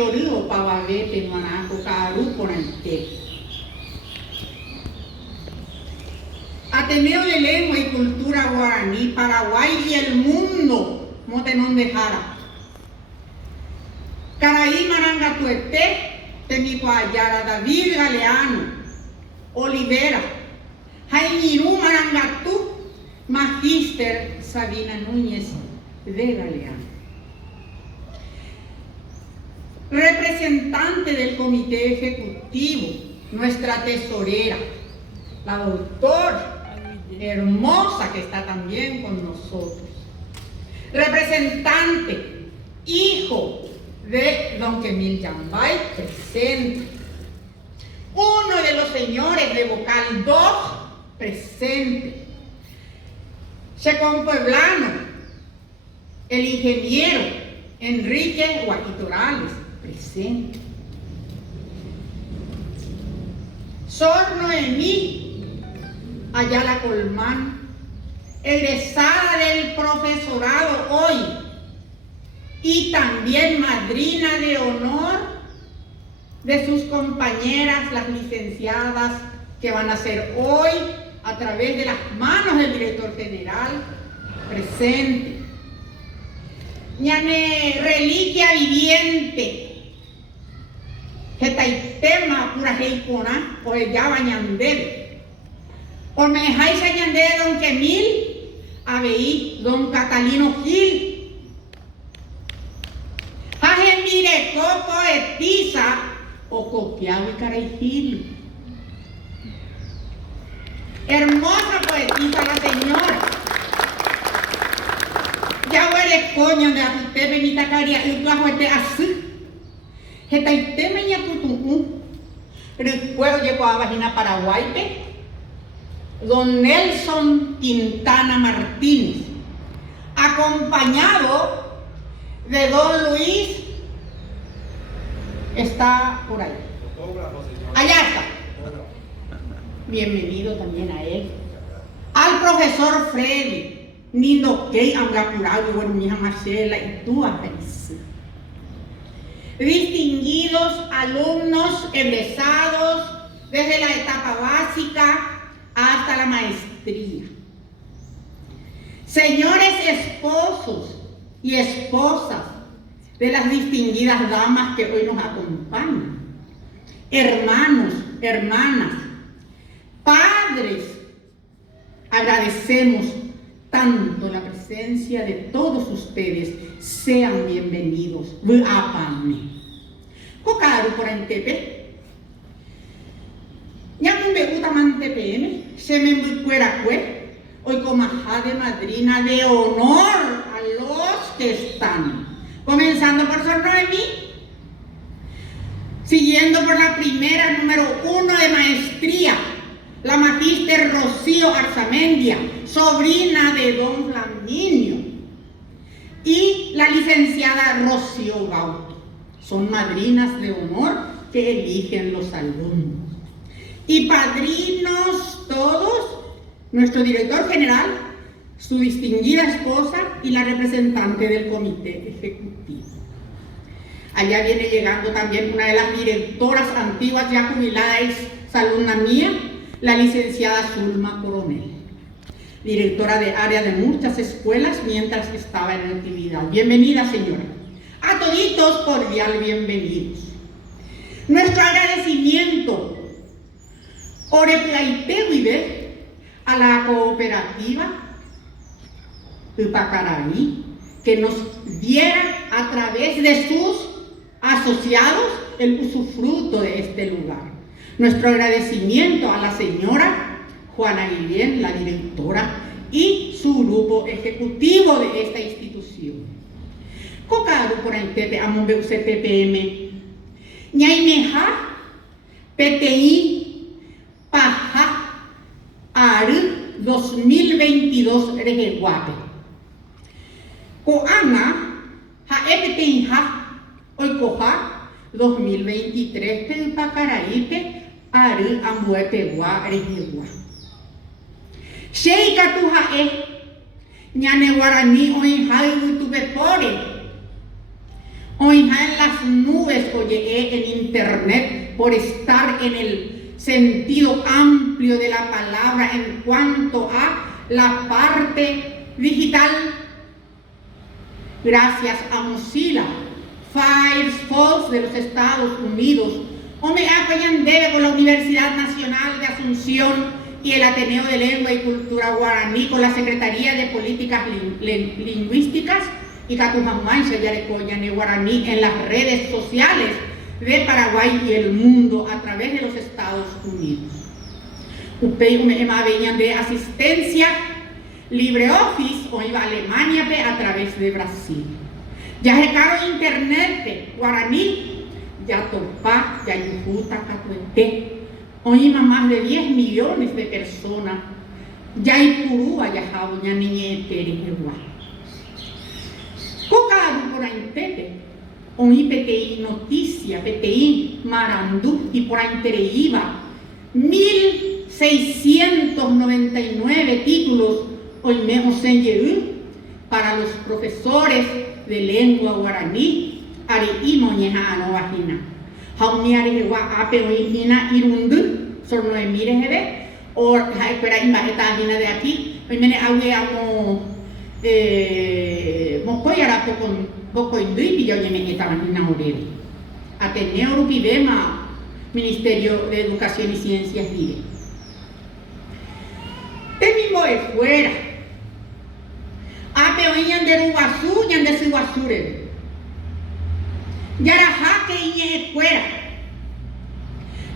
Orío Pavavete, Nuanaco, Caru, Ponaite. Ateneo de Lengua y Cultura Guaraní, Paraguay y el mundo, Motenón de Jara. Caraí Marangatuete, Temicuayara, David Galeano, Olivera, Jaimirú Marangatú, Magíster Sabina Núñez de Galeano. Representante del comité ejecutivo, nuestra tesorera, la doctora hermosa que está también con nosotros. Representante, hijo de don Kemil Yambay, presente. Uno de los señores de Vocal 2, presente. Checón Pueblano, el ingeniero Enrique Guajitorales, presente. Sor Noemí Ayala Colmán, egresada del profesorado hoy y también madrina de honor de sus compañeras, las licenciadas que van a ser hoy a través de las manos del director general, presente. Ñane reliquia viviente, Getaitema pura heikona, o ya bañandel. O me dejáis añander don Kemil, abeí don Catalino Gil. Jaje mire coco etiza, o copiado y caraijil. Hermosa poetisa la señora. Ya huele coño de usted venita caria y tú ajuete así. Getaiteme ya tutu. Recuerdo llegó a vagina Paraguay. Don Nelson Quintana Martínez, acompañado de don Luis, está por ahí. Allá está. Bienvenido también a él. Al profesor Freddy, Nino Key, Angapurado, bueno, mi hija Marcela y tú, Aparicio. Distinguidos alumnos egresados desde la etapa básica hasta la maestría. Señores esposos y esposas de las distinguidas damas que hoy nos acompañan, hermanos, hermanas, padres, agradecemos tanto la presencia de todos ustedes. Sean bienvenidos. Apame. Cocaru por Antepe. Ñamumbe utamante PM, se me fuera cue, hoy comajá de madrina de honor a los que están. Comenzando por Sor Noemí, siguiendo por la primera número 1 de maestría, la magíster Rocío Arzamendia, sobrina de don Flaminio, y la licenciada Rocío Gauto. Son madrinas de honor que eligen los alumnos. Y padrinos todos, nuestro director general, su distinguida esposa y la representante del comité ejecutivo. Allá viene llegando también una de las directoras antiguas ya jubiladas, alumna mía, la licenciada Zulma Coronel, directora de área de muchas escuelas mientras estaba en actividad. Bienvenida, señora. A toditos cordial bienvenidos. Nuestro agradecimiento a la cooperativa Upacaraí, que nos diera a través de sus asociados el usufruto de este lugar. Nuestro agradecimiento a la señora Juana Guillén, la directora, y su grupo ejecutivo de esta institución. Cocaru por Antepe, Amumbe UCTPM, Ñaimeja, PTI, Paja, ARU 2022 Regeguape. Coana, Jaepetinja, Oikoja 2023 Pelpacaraípe, ARU Ambuepegua Regegua. Sheika Tujae, Ñane Guaraní Oinjai Utubepore. Oija en las nubes, oye, en internet, por estar en el sentido amplio de la palabra en cuanto a la parte digital. Gracias a Mozilla Firefox de los Estados Unidos, o me apoyan debe con la Universidad Nacional de Asunción y el Ateneo de Lengua y Cultura Guaraní, con la Secretaría de Políticas Lingüísticas y Catujamancha Yarecoyane Guaraní en las redes sociales de Paraguay y el mundo a través de los Estados Unidos. Ustedes me venían de asistencia LibreOffice o iba a Alemania a través de Brasil. Ya recaron internet guaraní, ya topá, ya yujuta, catuete. Oíma más de 10 millones de personas. Ya hay purúa, ya jabo, ya niñete, igual. Cocado por ahí tete. Oí PTI noticia, PTI marandú y por ahí iba 1699 títulos hoy menos en para los profesores de lengua guaraní, ari y moñeja no vagina. Jaumi ari ape oihina irundu, solo no mire jebe, o espera imbajeta vina de aquí, hoy mene ague amo mocoyara poco indui yo me estaban en orere. Ateneo Rupibema, Ministerio de Educación y Ciencias Libre. Te mismo es fuera. Ape oían de Ruguazú, yan de Siguazure. Yarajaque y fuera.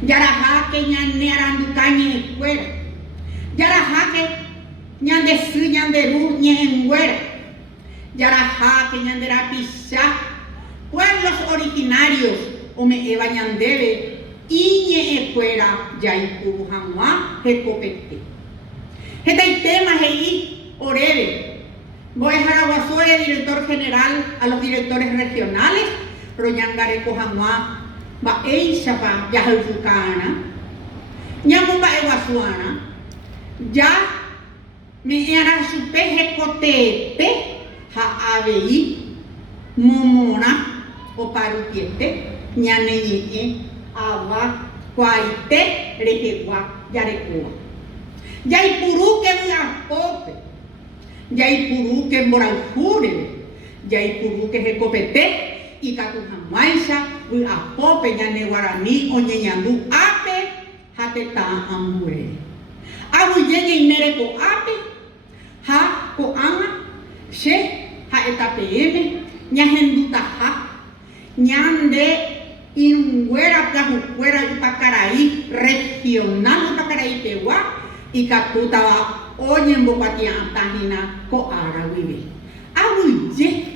Yarajaque yan de Aranducañe fuera. Yarajaque yan de Su, yan de Ru, yan fuera. Yarajaque yan de Rapichá. Pueblos originarios, o me eva yan debe, y fuera, ya y Purujanua, Jecopete. Este tema es oreve. Voy a dejar a Guasore, director general, a los directores regionales, Royangare Cojanua, va Eichapa, Yajalfucana, Ñamumba Eguasuana, ya me era su peje cotete, ja abei, momona, o parupiete, ñaneñe, aba, cuaite, rejegua, yarecoa. Ya y purú que una pope. Ya hay purú que moraljure, ya hay purú que jecopete, y Catujamancha, a pope, ya ne guaraní, o ñeñandú, ape, jateta amure. Abuyeñe y mereko ape, ja coama, she, ja etapm, ñajenduta ja, ñande, inguera, plajucuera, y pacaraí, regional, pacaraí, peguá, y Catuta va. Oye, en Bopatia, Tajina, Coara, vive. Abuye,